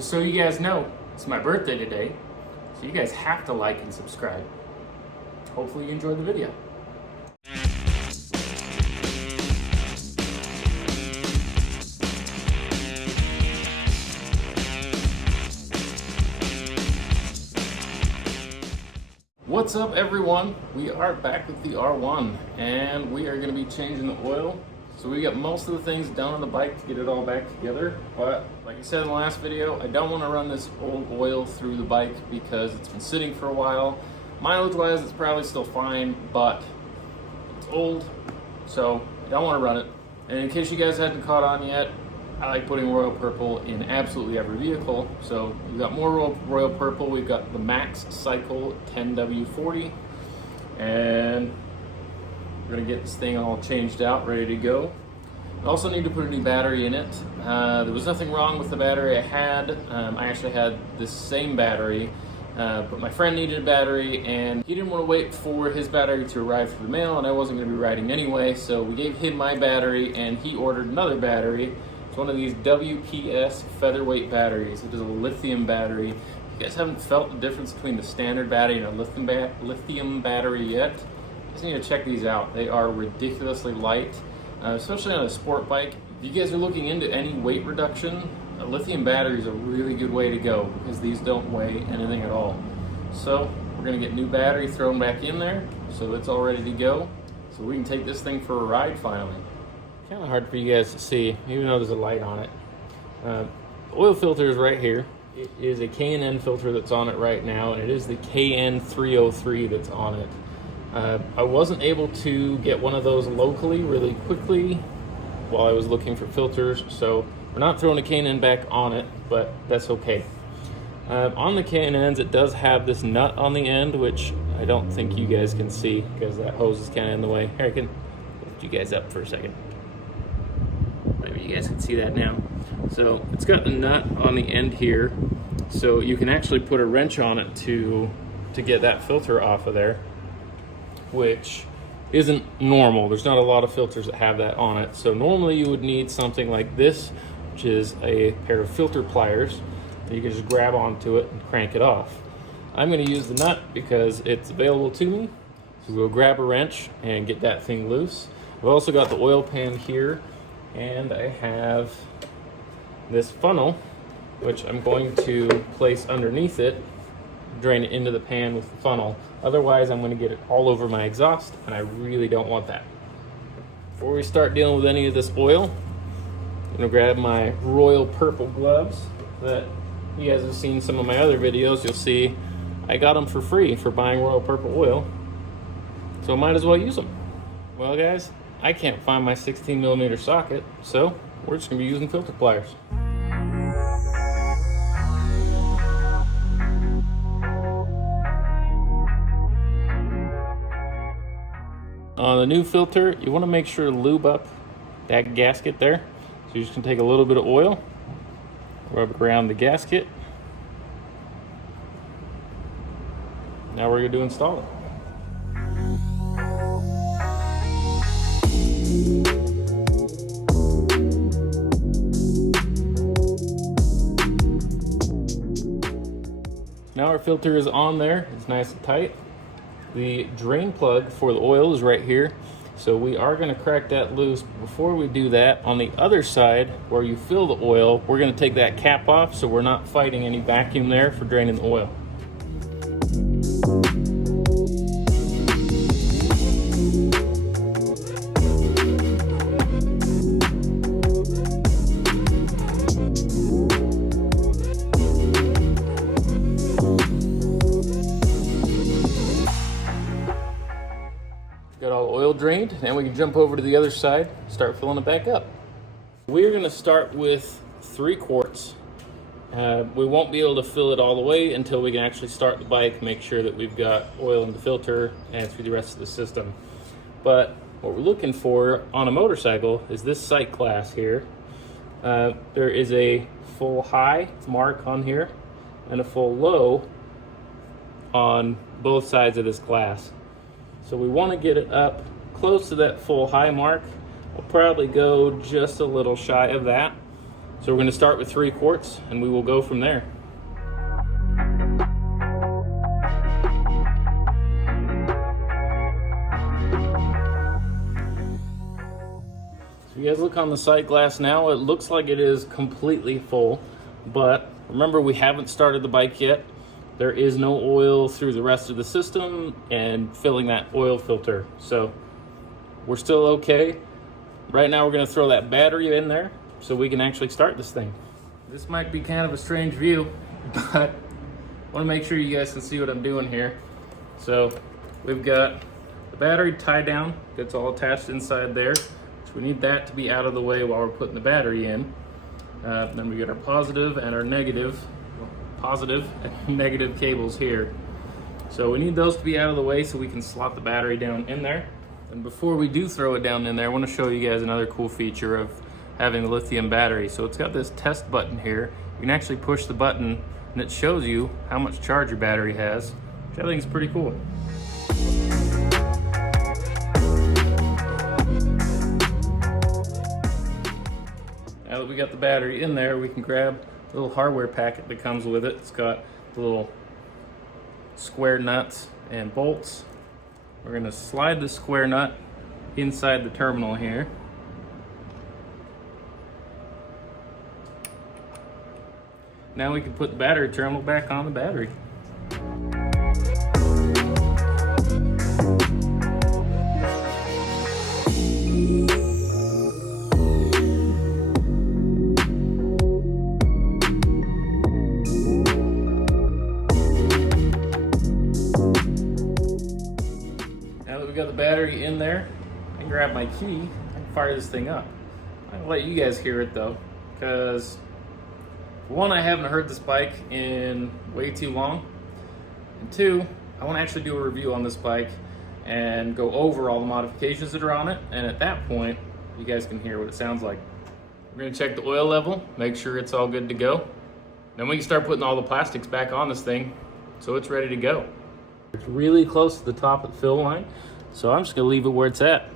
Just so you guys know, it's my birthday today, so you guys have to like and subscribe. Hopefully you enjoyed the video. What's up everyone? We are back with the R1 and we are going to be changing the oil. So we got most of the things done on the bike to get it all back together, but like I said in the last video, I don't want to run this old oil through the bike because it's been sitting for a while. Mileage wise it's probably still fine, but it's old, so I don't want to run it. And in case you guys hadn't caught on yet, I like putting Royal Purple in absolutely every vehicle. So we've got more Royal Purple. We've got the Max Cycle 10W40, and we're gonna get this thing all changed out, ready to go. I also need to put a new battery in it. There was nothing wrong with the battery I had. I actually had this same battery, but my friend needed a battery and he didn't want to wait for his battery to arrive through the mail, and I wasn't gonna be riding anyway, so we gave him my battery and he ordered another battery. It's one of these WPS featherweight batteries. It is a lithium battery. If you guys haven't felt the difference between the standard battery and a lithium battery yet, you just need to check these out. They are ridiculously light, especially on a sport bike. If you guys are looking into any weight reduction, a lithium battery is a really good way to go because these don't weigh anything at all. So we're gonna get new battery thrown back in there so it's all ready to go, so we can take this thing for a ride finally. Kind of hard for you guys to see, even though there's a light on it. The oil filter is right here. It is a K&N filter that's on it right now, and it is the KN303 that's on it. I wasn't able to get one of those locally really quickly while I was looking for filters, so we're not throwing a K&N back on it, but that's okay. On the K&Ns, it does have this nut on the end, which I don't think you guys can see because that hose is kind of in the way. Here, I can lift you guys up for a second. Maybe you guys can see that now. So it's got the nut on the end here, so you can actually put a wrench on it to get that filter off of there, which isn't normal. There's not a lot of filters that have that on it. So normally you would need something like this, which is a pair of filter pliers that you can just grab onto it and crank it off. I'm going to use the nut because it's available to me. So we'll grab a wrench and get that thing loose. I've also got the oil pan here, and I have this funnel, which I'm going to place underneath it, drain it into the pan with the funnel. Otherwise, I'm going to get it all over my exhaust, and I really don't want that. Before we start dealing with any of this oil, I'm going to grab my Royal Purple gloves that you guys have seen some of my other videos. You'll see I got them for free for buying Royal Purple oil, so I might as well use them. Well guys, I can't find my 16mm socket, so we're just going to be using filter pliers. On the new filter, you want to make sure to lube up that gasket there. So you're just going to take a little bit of oil, rub it around the gasket. Now we're going to install it. Now our filter is on there, it's nice and tight. The drain plug for the oil is right here, so we are going to crack that loose. Before we do that, on the other side where you fill the oil, we're going to take that cap off so we're not fighting any vacuum there for draining the oil. Got all the oil drained, and we can jump over to the other side, start filling it back up. We're going to start with 3 quarts. We won't be able to fill it all the way until we can actually start the bike, make sure that we've got oil in the filter and through the rest of the system. But what we're looking for on a motorcycle is this sight class here. There is a full high mark on here and a full low on both sides of this glass. So we want to get it up close to that full high mark. We'll probably go just a little shy of that. So we're going to start with 3 quarts and we will go from there. So you guys look on the sight glass now, it looks like it is completely full, but remember we haven't started the bike yet. There is no oil through the rest of the system and filling that oil filter. So we're still okay. Right now we're going to throw that battery in there so we can actually start this thing. This might be kind of a strange view, but I want to make sure you guys can see what I'm doing here. So we've got the battery tie down that's all attached inside there. So we need that to be out of the way while we're putting the battery in. Then we get our positive and our negative and negative cables here. So we need those to be out of the way so we can slot the battery down in there. And before we do throw it down in there, I want to show you guys another cool feature of having the lithium battery. So it's got this test button here. You can actually push the button and it shows you how much charge your battery has, which I think is pretty cool. Now that we got the battery in there, we can grab a little hardware packet that comes with it. It's got little square nuts and bolts. We're going to slide the square nut inside the terminal here. Now we can put the battery terminal back on the battery. Now that we got the battery in there, I can grab my key and fire this thing up. I'll let you guys hear it though, because one, I haven't heard this bike in way too long, and 2, I want to actually do a review on this bike and go over all the modifications that are on it, and at that point you guys can hear what it sounds like. We're going to check the oil level, make sure it's all good to go. Then we can start putting all the plastics back on this thing so it's ready to go. It's really close to the top of the fill line, so I'm just going to leave it where it's at.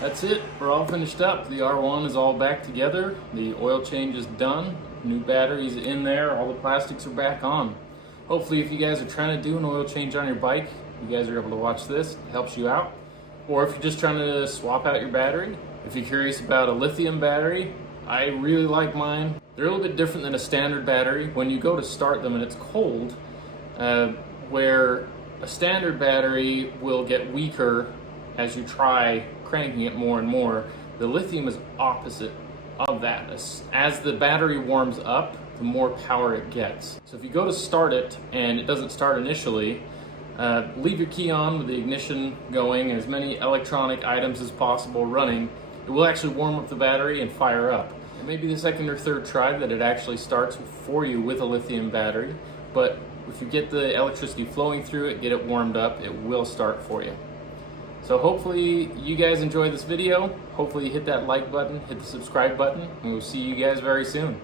That's it, we're all finished up. The R1 is all back together. The oil change is done. New batteries in there, all the plastics are back on. Hopefully if you guys are trying to do an oil change on your bike, you guys are able to watch this, it helps you out. Or if you're just trying to swap out your battery, if you're curious about a lithium battery, I really like mine. They're a little bit different than a standard battery. When you go to start them and it's cold, where a standard battery will get weaker as you try cranking it more and more, the lithium is opposite of that. As the battery warms up, the more power it gets. So if you go to start it and it doesn't start initially, leave your key on with the ignition going, as many electronic items as possible running. It will actually warm up the battery and fire up. It may be the second or third try that it actually starts for you with a lithium battery, but if you get the electricity flowing through it, get it warmed up, it will start for you. So hopefully you guys enjoyed this video. Hopefully you hit that like button, hit the subscribe button, and we'll see you guys very soon.